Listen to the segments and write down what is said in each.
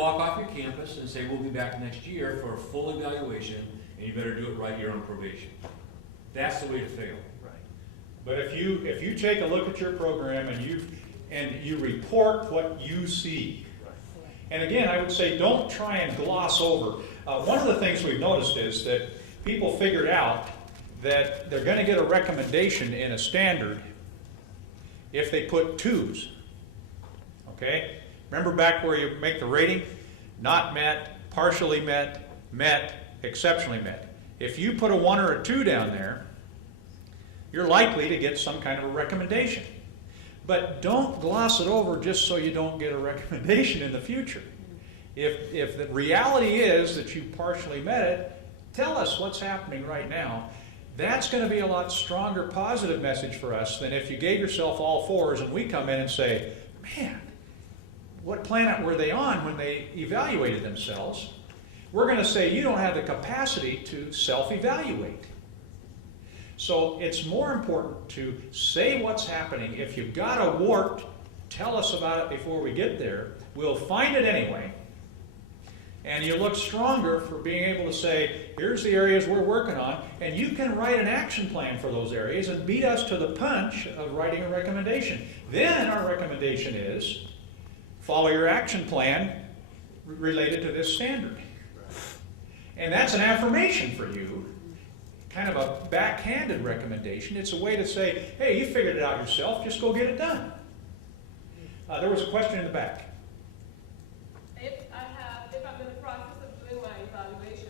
walk off your campus and say, we'll be back next year for a full evaluation, and you better do it right, you're on probation. That's the way to fail. Right. But if you take a look at your program and you report what you see, and again, I would say don't try and gloss over. One of the things we've noticed is that people figured out that they're going to get a recommendation in a standard if they put 2s. Okay? Remember back where you make the rating? Not met, partially met, met, exceptionally met. If you put a 1 or a 2 down there, you're likely to get some kind of a recommendation. But don't gloss it over just so you don't get a recommendation in the future. If the reality is that you partially met it, tell us what's happening right now. That's going to be a lot stronger positive message for us than if you gave yourself all 4s and we come in and say, man, what planet were they on when they evaluated themselves? We're going to say you don't have the capacity to self-evaluate. So it's more important to say what's happening. If you've got a wart, tell us about it before we get there. We'll find it anyway. And you look stronger for being able to say, here's the areas we're working on, and you can write an action plan for those areas and beat us to the punch of writing a recommendation. Then our recommendation is, follow your action plan related to this standard. And that's an affirmation for you, kind of a backhanded recommendation. It's a way to say, hey, you figured it out yourself, just go get it done. There was a question in the back. If I'm in the process of doing my evaluation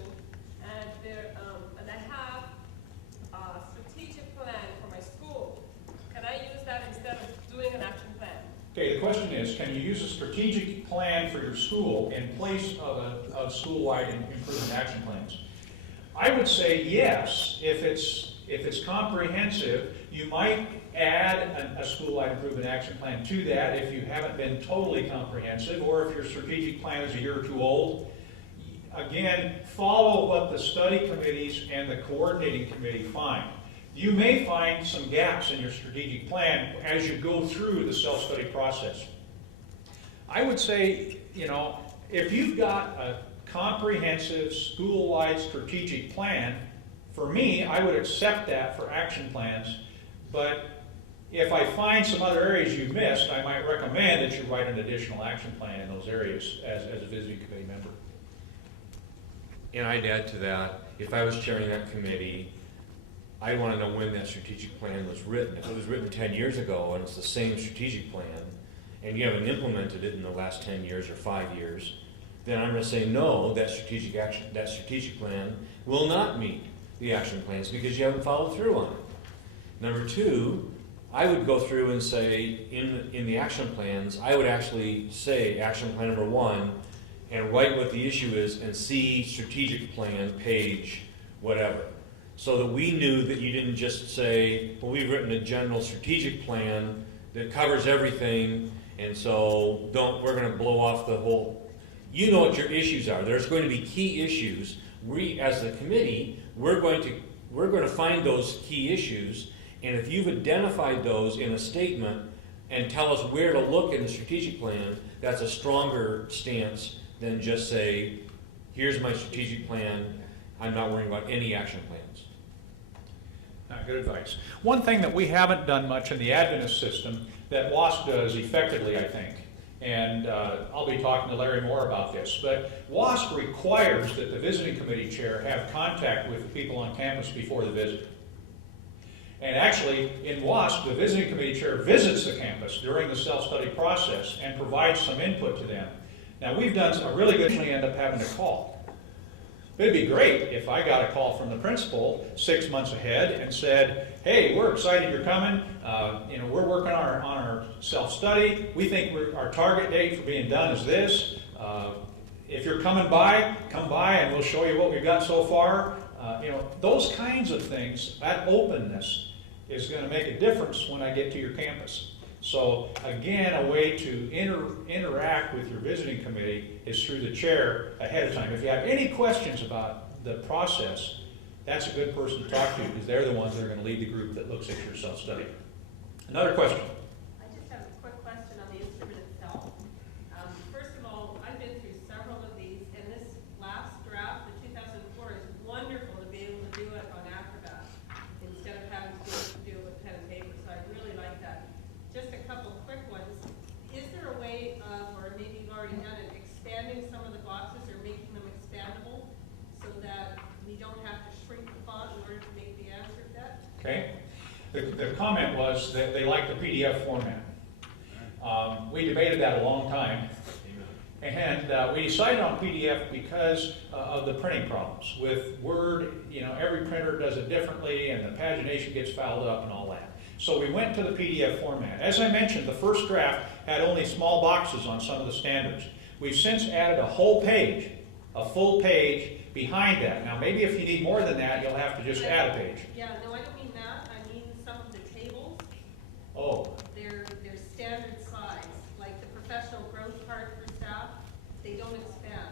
and I have a strategic plan for my school, can I use that instead of doing an action plan? Okay, the question is, can you use a strategic plan for your school in place of school-wide improvement action plans? I would say yes. If it's comprehensive, you might add a school-wide improvement action plan to that if you haven't been totally comprehensive, or if your strategic plan is a year or 2 old. Again, follow what the study committees and the coordinating committee find. You may find some gaps in your strategic plan as you go through the self-study process. I would say, if you've got a comprehensive school-wide strategic plan, for me, I would accept that for action plans, but if I find some other areas you missed, I might recommend that you write an additional action plan in those areas as a visiting committee member. And I'd add to that, if I was chairing that committee, I want to know when that strategic plan was written. If it was written 10 years ago and it's the same strategic plan, and you haven't implemented it in the last 10 years or 5 years, then I'm going to say no, that strategic plan will not meet the action plans because you haven't followed through on it. Number 2, I would go through and say in the action plans, I would actually say action plan number 1 and write what the issue is and see strategic plan page whatever. So that we knew that you didn't just say, well, we've written a general strategic plan that covers everything, and so we're going to blow off the whole. You know what your issues are. There's going to be key issues. We, as the committee, we're going to find those key issues, and if you've identified those in a statement and tell us where to look in the strategic plan, that's a stronger stance than just say, here's my strategic plan, I'm not worrying about any action plans. Good advice. One thing that we haven't done much in the Adventist system that WASP does effectively, I think, and I'll be talking to Larry more about this, but WASP requires that the visiting committee chair have contact with the people on campus before the visit. And actually, in WASP, the visiting committee chair visits the campus during the self-study process and provides some input to them. Now, we've done a really good, end up having to call. It'd be great if I got a call from the principal 6 months ahead and said, hey, we're excited you're coming. We're working on our self-study. We think our target date for being done is this. If you're coming by, come by and we'll show you what we've got so far. Those kinds of things, that openness is going to make a difference when I get to your campus. So again, a way to interact with your visiting committee is through the chair ahead of time. If you have any questions about the process, that's a good person to talk to because they're the ones that are going to lead the group that looks at your self-study. Another question? I just have a quick question on the instrument itself. First of all, I've been through several Okay? The comment was that they like the PDF format. We debated that a long time. And we decided on PDF because of the printing problems. With Word, every printer does it differently and the pagination gets fouled up and all that. So we went to the PDF format. As I mentioned, the first draft had only small boxes on some of the standards. We've since added a whole page, a full page behind that. Now maybe if you need more than that, you'll have to just add a page. Yeah, no, I don't mean that. I mean some of the tables. Oh, They're standard size, like the professional growth part for staff, they don't expand.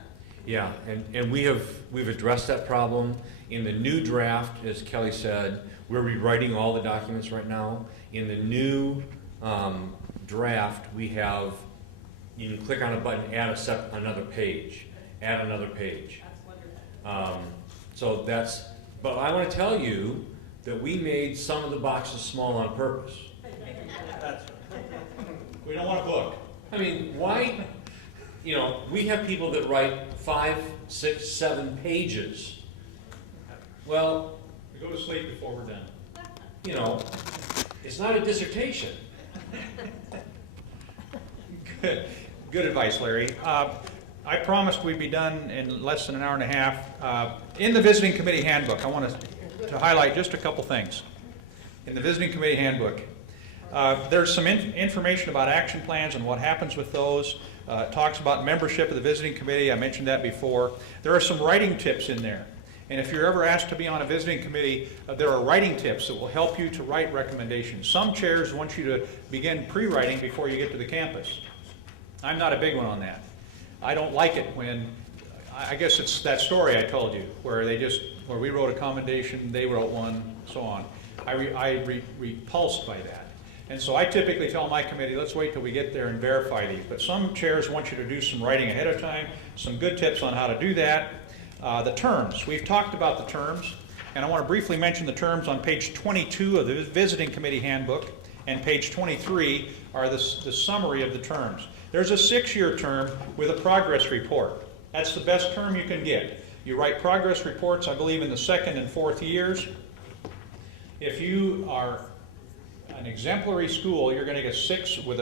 Yeah, and we've addressed that problem. In the new draft, as Kelly said, we're rewriting all the documents right now. In the new draft, we have, you can click on a button, add another page, add another page. That's wonderful. So that's, but I want to tell you that we made some of the boxes small on purpose. we don't want a book. I mean, why, we have people that write 5, 6, 7 pages. Well, We go to sleep before we're done. it's not a dissertation. Good advice, Larry. I promised we'd be done in less than an hour and a half. In the visiting committee handbook, I want to highlight just a couple things. In the visiting committee handbook, there's some information about action plans and what happens with those. It talks about membership of the visiting committee. I mentioned that before. There are some writing tips in there. And if you're ever asked to be on a visiting committee, there are writing tips that will help you to write recommendations. Some chairs want you to begin pre-writing before you get to the campus. I'm not a big one on that. I don't like it when, I guess it's that story I told you, where we wrote a commendation, they wrote one, so on. I repulsed by that. And so I typically tell my committee, let's wait till we get there and verify these. But some chairs want you to do some writing ahead of time, some good tips on how to do that. The terms, we've talked about the terms, and I want to briefly mention the terms on page 22 of the visiting committee handbook, and page 23 are the summary of the terms. There's a 6-year term with a progress report. That's the best term you can get. You write progress reports, I believe, in the 2nd and 4th years. If you are an exemplary school, you're going to get 6 with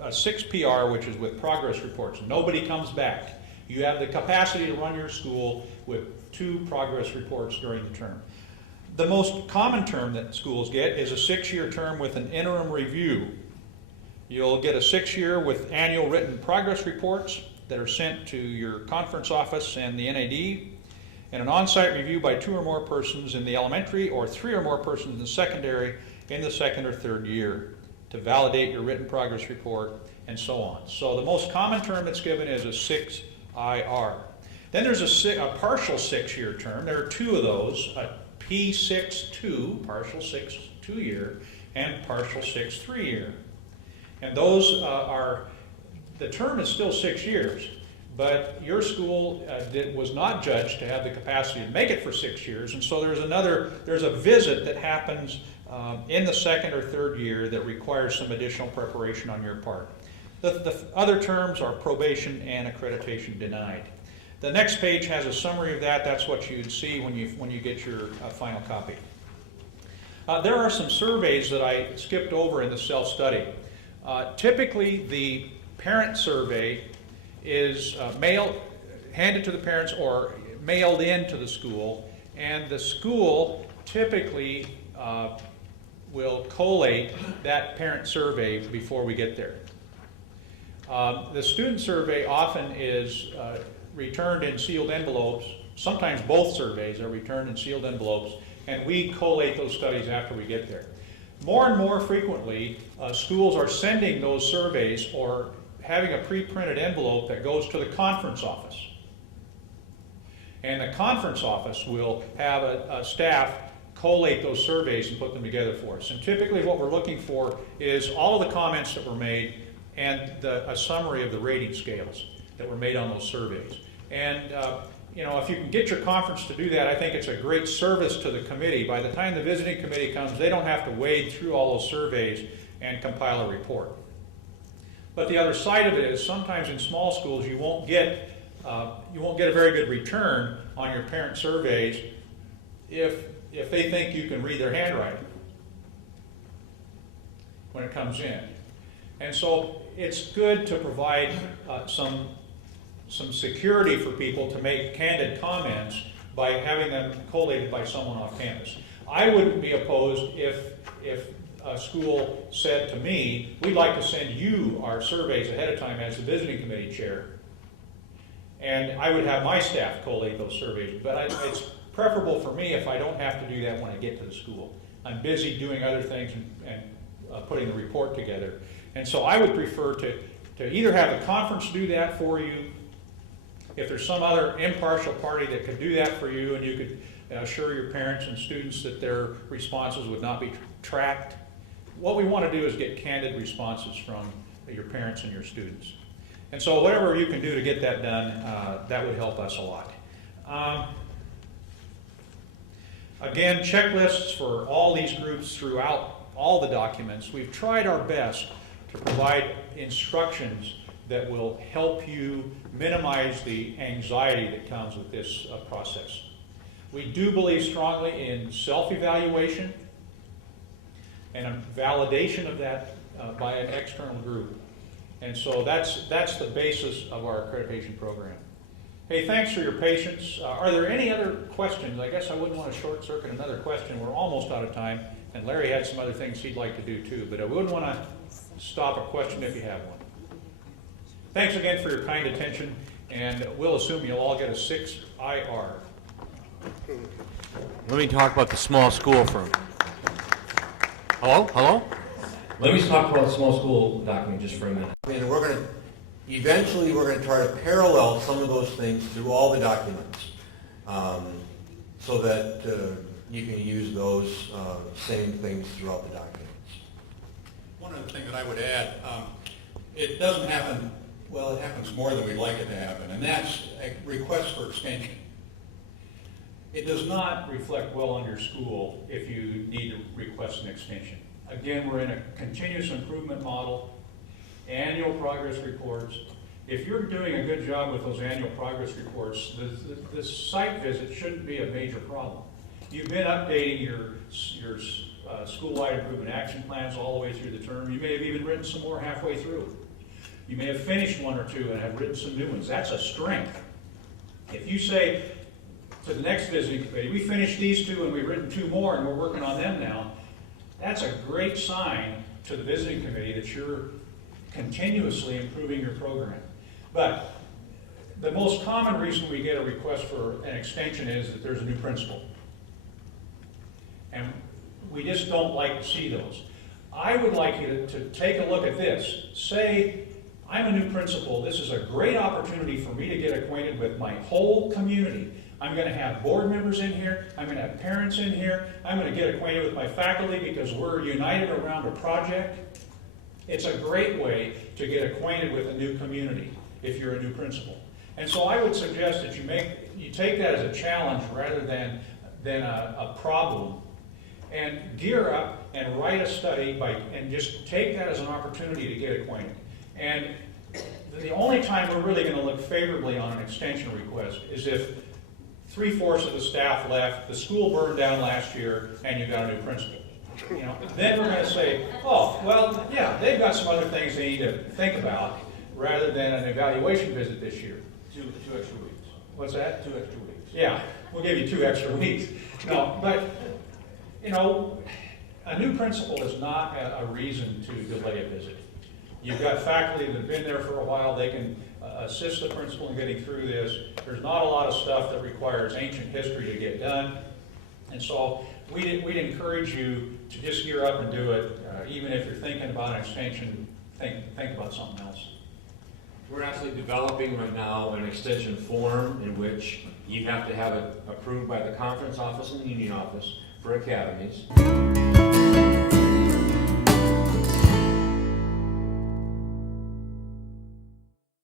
a 6 PR, which is with progress reports. Nobody comes back. You have the capacity to run your school with 2 progress reports during the term. The most common term that schools get is a 6-year term with an interim review. You'll get a 6-year with annual written progress reports that are sent to your conference office and the NAD, and an on-site review by 2 or more persons in the elementary or 3 or more persons in the secondary in the 2nd or 3rd year to validate your written progress report and so on. So the most common term that's given is a 6IR. Then there's a partial 6-year term. There are 2 of those, a P6-2, partial 6 2-year, and partial 6 3-year. And those the term is still 6 years, but your school was not judged to have the capacity to make it for 6 years, and so there's a visit that happens in the 2nd or 3rd year that requires some additional preparation on your part. The other terms are probation and accreditation denied. The next page has a summary of that. That's what you'd see when you get your final copy. There are some surveys that I skipped over in the self-study. Typically, the parent survey is handed to the parents or mailed in to the school, and the school typically will collate that parent survey before we get there. The student survey often is returned in sealed envelopes. Sometimes both surveys are returned in sealed envelopes, and we collate those studies after we get there. More and more frequently, schools are sending those surveys or having a pre-printed envelope that goes to the conference office. And the conference office will have a staff collate those surveys and put them together for us. And typically what we're looking for is all of the comments that were made and a summary of the rating scales that were made on those surveys. And if you can get your conference to do that, I think it's a great service to the committee. By the time the visiting committee comes, they don't have to wade through all those surveys and compile a report. But the other side of it is sometimes in small schools you won't get a very good return on your parent surveys if they think you can read their handwriting. when it comes in. And so it's good to provide some security for people to make candid comments by having them collated by someone off campus. I wouldn't be opposed if a school said to me, we'd like to send you our surveys ahead of time as the visiting committee chair. And I would have my staff collate those surveys, but it's preferable for me if I don't have to do that when I get to the school. I'm busy doing other things and putting the report together. And so I would prefer to either have the conference do that for you, if there's some other impartial party that could do that for you, and you could assure your parents and students that their responses would not be tracked. What we want to do is get candid responses from your parents and your students. And so whatever you can do to get that done, that would help us a lot. Again, checklists for all these groups throughout all the documents. We've tried our best to provide instructions that will help you minimize the anxiety that comes with this process. We do believe strongly in self-evaluation and a validation of that by an external group. And so that's the basis of our accreditation program. Hey, thanks for your patience. Are there any other questions? I guess I wouldn't want to short circuit another question. We're almost out of time, and Larry had some other things he'd like to do too, but I wouldn't want to stop a question if you have one. Thanks again for your kind attention, and we'll assume you'll all get a 6 IR. Let me talk about the small school firm. Hello? Hello? Let me talk about the small school document just for a minute. I mean, eventually we're going to try to parallel some of those things through all the documents so that you can use those same things throughout the documents. One other thing that I would add, it doesn't happen, well, it happens more than we'd like it to happen, and that's a request for extension. It does not reflect well on your school if you need to request an extension. Again, we're in a continuous improvement model, annual progress reports. If you're doing a good job with those annual progress reports, the site visit shouldn't be a major problem. You've been updating your school-wide improvement action plans all the way through the term. You may have even written some more halfway through. You may have finished one or two and have written some new ones. That's a strength. If you say to the next visiting committee, we finished these two and we've written 2 more and we're working on them now, that's a great sign to the visiting committee that you're continuously improving your program. But the most common reason we get a request for an extension is that there's a new principal. And we just don't like to see those. I would like you to take a look at this. Say, I'm a new principal. This is a great opportunity for me to get acquainted with my whole community. I'm going to have board members in here. I'm going to have parents in here. I'm going to get acquainted with my faculty because we're united around a project. It's a great way to get acquainted with a new community if you're a new principal. And so I would suggest that you take that as a challenge rather than a problem, and gear up and write a study and just take that as an opportunity to get acquainted. And the only time we're really going to look favorably on an extension request is if 3/4 of the staff left, the school burned down last year, and you got a new principal. Then we're going to say, oh, well, yeah, they've got some other things they need to think about, rather than an evaluation visit this year. 2 extra weeks. What's that? 2 extra weeks. Yeah, we'll give you 2 extra weeks. No, but, a new principal is not a reason to delay a visit. You've got faculty that have been there for a while. They can assist the principal in getting through this. There's not a lot of stuff that requires ancient history to get done. And so we'd encourage you to just gear up and do it. Even if you're thinking about an extension, think about something else. We're actually developing right now an extension form in which you have to have it approved by the conference office and the union office for academies.